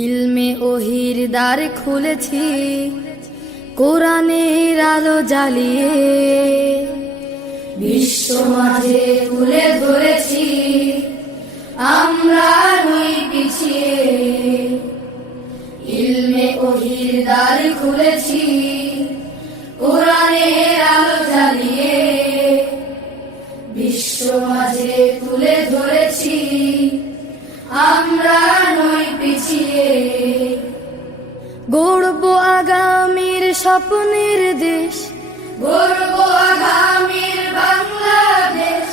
ইলমে ওহির দ্বার খুলেছি, কোরআনের আলো জ্বালিয়ে বিশ্ব মাঝে তুলে ধরেছি, আমরা নই পিছিয়ে। ইলমে ওহির দ্বার খুলেছি, কোরআনের আলো জ্বালিয়ে বিশ্ব মাঝে তুলে ধরেছি, আমরা নই পিছিয়ে। গড়ব আগামীর স্বপ্নের দেশ, গড়ব আগামীর বাংলাদেশ।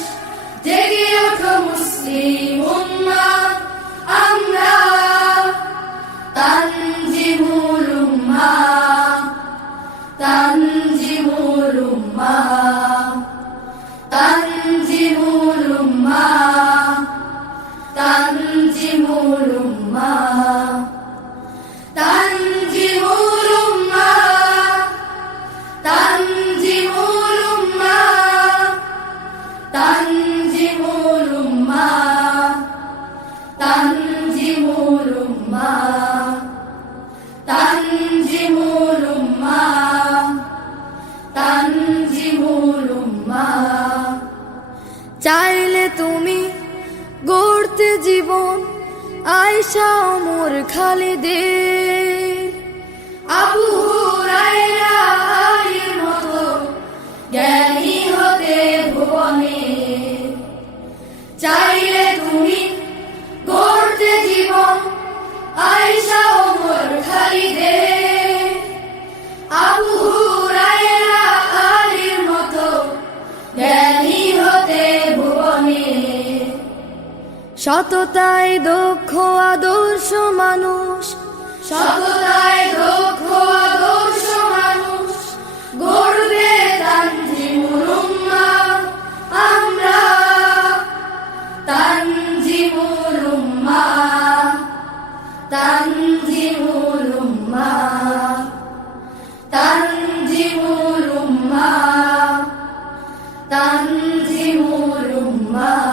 জেগে ওঠো মুসলিম উম্মাহ, আমরা তানজিমুল উম্মাহ, তানজিমুল উম্মাহ, তানজিমুল উম্মাহ, তানজিমুল উম্মাহ, তানজিমুল উম্মাহ, তানজিমুল উম্মাহ, তানজিমুল উম্মাহ, তানজিমুল উম্মাহ, তানজিমুল উম্মাহ, তানজিমুল উম্মাহ। চাইলে তুমি গড়তে জীবন আয়েশা ওমর খালিদের, আবু হুরায়রা আলীর মতো জ্ঞানী হতে ভুবনে। চাইলে তুমি গড়তে জীবন আয়েশা ওমর খালিদের, আবু হুরায়রা আলীর মতো জ্ঞানী হতে ভুবনে। সততায় দক্ষ আদর্শ মানুষ, সততায় দক্ষ আদর্শ মানুষ গড়বে তানজিমুল উম্মাহ, আমরা তানজিমুল উম্মাহ, তানজিমুল উম্মাহ, তানজিমুল উম্মাহ, তানজিমুল উম্মাহ।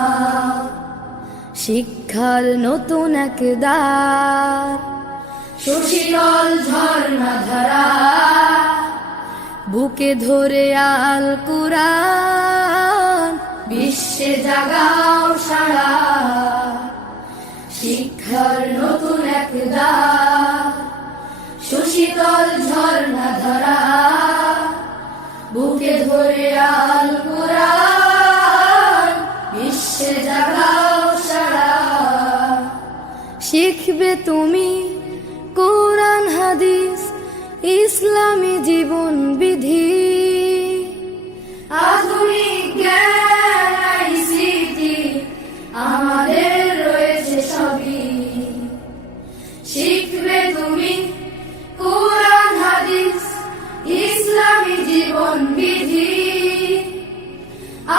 শিক্ষার নতুন এক দ্বার, সুশীতল ঝর্ণা ধারা, বুকে ধরে আল কুরআন বিশ্বে জাগাও সারা। শিক্ষার নতুন এক দ্বার, সুশীতল ঝর্ণা ধারা, বুকে ধরে আল কুরআন বিশ্বে জাগাও সারা। শিখবে তুমি কোরআন হাদিস, ইসলামী জীবন বিধি, আধুনিক জ্ঞান আইসিটি আমাদের রয়েছে সবই। শিখবে তুমি কোরআন হাদিস, ইসলামী জীবন বিধি,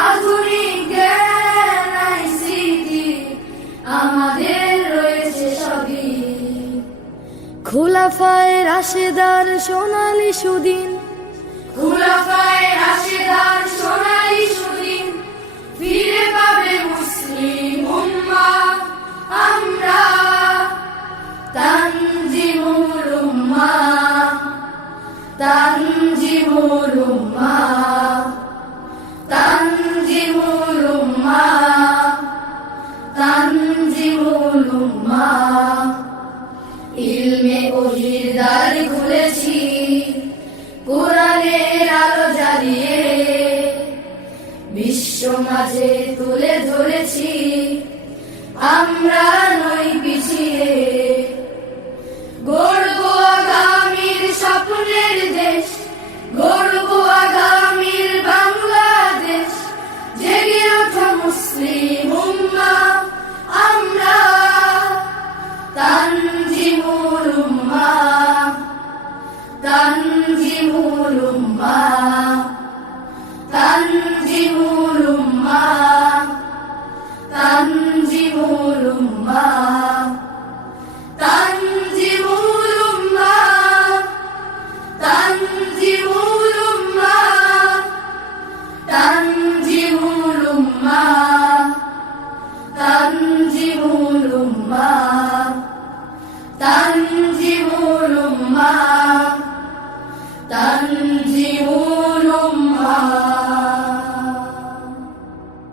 আধুনিক জ্ঞান আইসিটি আমাদের রয়েছে সবই। খুলাফায়ে রাশেদার সোনালী সুদিন, খুলাফায়ে রাশেদার সোনালী সুদিন ফিরে পাবে মুসলিম উম্মাহ, আমরা তানজিমুল উম্মাহ, তানজিমুল উম্মাহ, তানজিমুল উম্মাহ, তানজিমুল উম্মাহ। ইলমে ওহির দ্বার খুলেছি, কোরআনের আলো জ্বালিয়ে বিশ্ব মাঝে তুলে ধরেছি, আমরা নই পিছিয়ে। গড়ব আগামীর স্বপ্নের দেশ, গড়ব আগামীর বাংলাদেশ। জেগে ওঠো মুসলিম উম্মাহ, আমরা তানজিমুল উম্মাহ, তানজিমুল উম্মাহ, তানজিমুল উম্মাহ, তানজিমুল উম্মাহ, তানজিমুল উম্মাহ, তানজিমুল উম্মাহ, তানজিমুল উম্মাহ, তানজিমুল উম্মাহ। تنجم الأمة تنجم